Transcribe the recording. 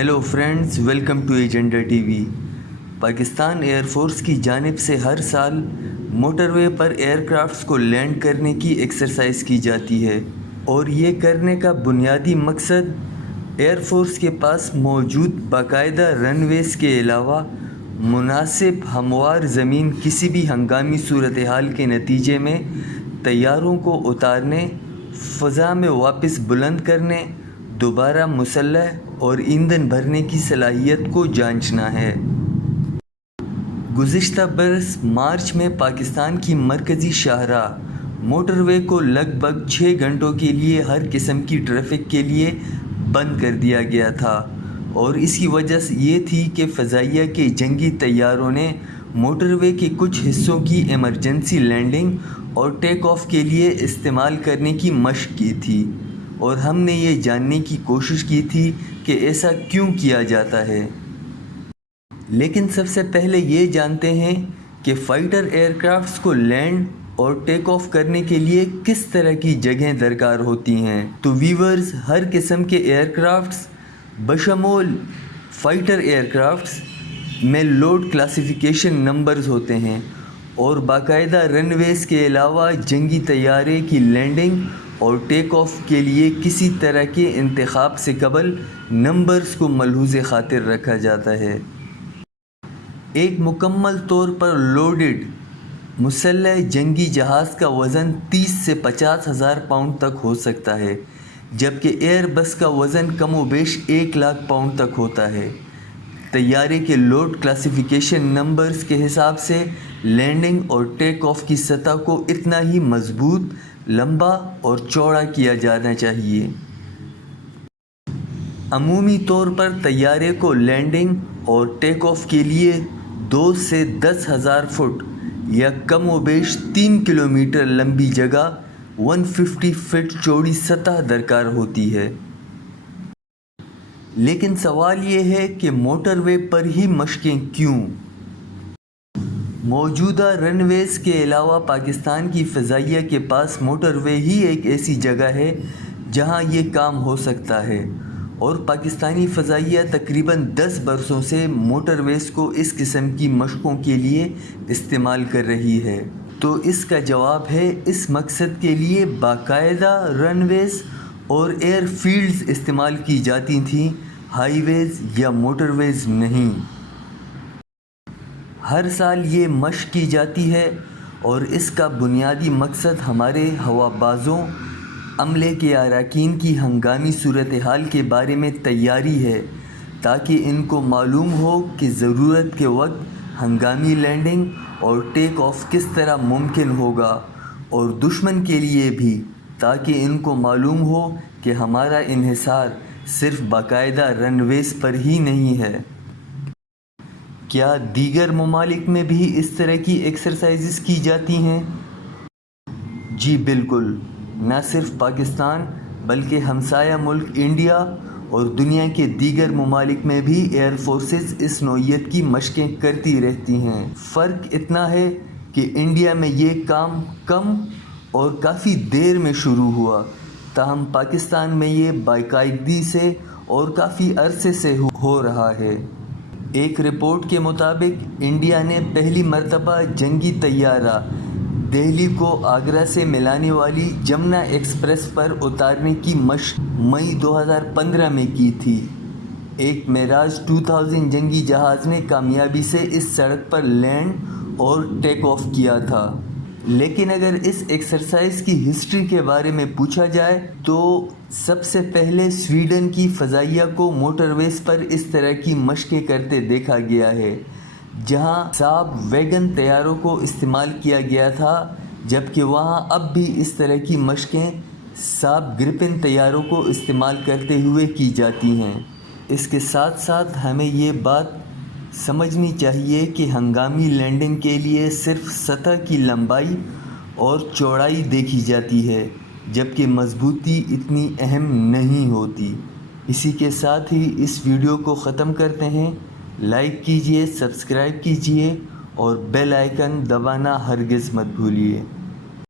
Hello friends, welcome to agenda T V. Pakistan air force کی جانب سے ہر سال موٹر وے پر ایئر کرافٹس کو لینڈ کرنے کی ایکسرسائز کی جاتی ہے، اور یہ کرنے کا بنیادی مقصد ایئر فورس کے پاس موجود باقاعدہ رن ویز کے علاوہ مناسب ہموار زمین کسی بھی ہنگامی صورتحال کے نتیجے میں طیاروں کو اتارنے، فضا میں واپس بلند کرنے، دوبارہ مسلح اور ایندھن بھرنے کی صلاحیت کو جانچنا ہے۔ گزشتہ برس مارچ میں پاکستان کی مرکزی شاہراہ موٹر وے کو لگ بھگ 6 گھنٹوں کے لیے ہر قسم کی ٹریفک کے لیے بند کر دیا گیا تھا، اور اس کی وجہ یہ تھی کہ فضائیہ کے جنگی طیاروں نے موٹر وے کے کچھ حصوں کی ایمرجنسی لینڈنگ اور ٹیک آف کے لیے استعمال کرنے کی مشق کی تھی، اور ہم نے یہ جاننے کی کوشش کی تھی کہ ایسا کیوں کیا جاتا ہے۔ لیکن سب سے پہلے یہ جانتے ہیں کہ فائٹر ایئر کرافٹس کو لینڈ اور ٹیک آف کرنے کے لیے کس طرح کی جگہیں درکار ہوتی ہیں۔ تو ویورز، ہر قسم کے ایئر کرافٹس بشمول فائٹر ایئر کرافٹس میں لوڈ کلاسیفیکیشن نمبرز ہوتے ہیں، اور باقاعدہ رن ویز کے علاوہ جنگی طیارے کی لینڈنگ اور ٹیک آف کے لیے کسی طرح کے انتخاب سے قبل نمبرز کو ملحوظ خاطر رکھا جاتا ہے۔ ایک مکمل طور پر لوڈڈ مسلح جنگی جہاز کا وزن 30 سے 50 ہزار پاؤنڈ تک ہو سکتا ہے، جبکہ ایئر بس کا وزن کم و بیش 1 لاکھ پاؤنڈ تک ہوتا ہے۔ طیارے کے لوڈ کلاسیفیکیشن نمبرز کے حساب سے لینڈنگ اور ٹیک آف کی سطح کو اتنا ہی مضبوط، لمبا اور چوڑا کیا جانا چاہیے۔ عمومی طور پر طیارے کو لینڈنگ اور ٹیک آف کے لیے 2 سے 10,000 فٹ یا کم و بیش 3 کلومیٹر لمبی جگہ 150 فٹ چوڑی سطح درکار ہوتی ہے۔ لیکن سوال یہ ہے کہ موٹر وے پر ہی مشقیں کیوں؟ موجودہ رن ویز کے علاوہ پاکستان کی فضائیہ کے پاس موٹر وے ہی ایک ایسی جگہ ہے جہاں یہ کام ہو سکتا ہے، اور پاکستانی فضائیہ تقریباً 10 برسوں سے موٹر ویز کو اس قسم کی مشقوں کے لیے استعمال کر رہی ہے۔ تو اس کا جواب ہے، اس مقصد کے لیے باقاعدہ رن ویز اور ایئر فیلڈز استعمال کی جاتی تھیں، ہائی ویز یا موٹر ویز نہیں۔ ہر سال یہ مشق کی جاتی ہے، اور اس کا بنیادی مقصد ہمارے ہوا بازوں، عملے کے اراکین کی ہنگامی صورتحال کے بارے میں تیاری ہے، تاکہ ان کو معلوم ہو کہ ضرورت کے وقت ہنگامی لینڈنگ اور ٹیک آف کس طرح ممکن ہوگا، اور دشمن کے لیے بھی، تاکہ ان کو معلوم ہو کہ ہمارا انحصار صرف باقاعدہ رن ویز پر ہی نہیں ہے۔ کیا دیگر ممالک میں بھی اس طرح کی ایکسرسائزز کی جاتی ہیں؟ جی بالکل، نہ صرف پاکستان بلکہ ہمسایہ ملک انڈیا اور دنیا کے دیگر ممالک میں بھی ایئر فورسز اس نوعیت کی مشقیں کرتی رہتی ہیں۔ فرق اتنا ہے کہ انڈیا میں یہ کام کم اور کافی دیر میں شروع ہوا، تاہم پاکستان میں یہ باقاعدگی سے اور کافی عرصے سے ہو رہا ہے۔ ایک رپورٹ کے مطابق انڈیا نے پہلی مرتبہ جنگی طیارہ دہلی کو آگرہ سے ملانے والی جمنا ایکسپریس پر اتارنے کی مشق مئی 2015 میں کی تھی۔ ایک معراج 2000 جنگی جہاز نے کامیابی سے اس سڑک پر لینڈ اور ٹیک آف کیا تھا۔ لیکن اگر اس ایکسرسائز کی ہسٹری کے بارے میں پوچھا جائے تو سب سے پہلے سویڈن کی فضائیہ کو موٹر ویز پر اس طرح کی مشقیں کرتے دیکھا گیا ہے، جہاں ساب ویگن طیاروں کو استعمال کیا گیا تھا، جبکہ وہاں اب بھی اس طرح کی مشقیں ساب گرپن طیاروں کو استعمال کرتے ہوئے کی جاتی ہیں۔ اس کے ساتھ ساتھ ہمیں یہ بات سمجھنی چاہیے کہ ہنگامی لینڈنگ کے لیے صرف سطح کی لمبائی اور چوڑائی دیکھی جاتی ہے، جبکہ مضبوطی اتنی اہم نہیں ہوتی۔ اسی کے ساتھ ہی اس ویڈیو کو ختم کرتے ہیں۔ لائک کیجئے، سبسکرائب کیجئے اور بیل آئیکن دبانا ہرگز مت بھولیے۔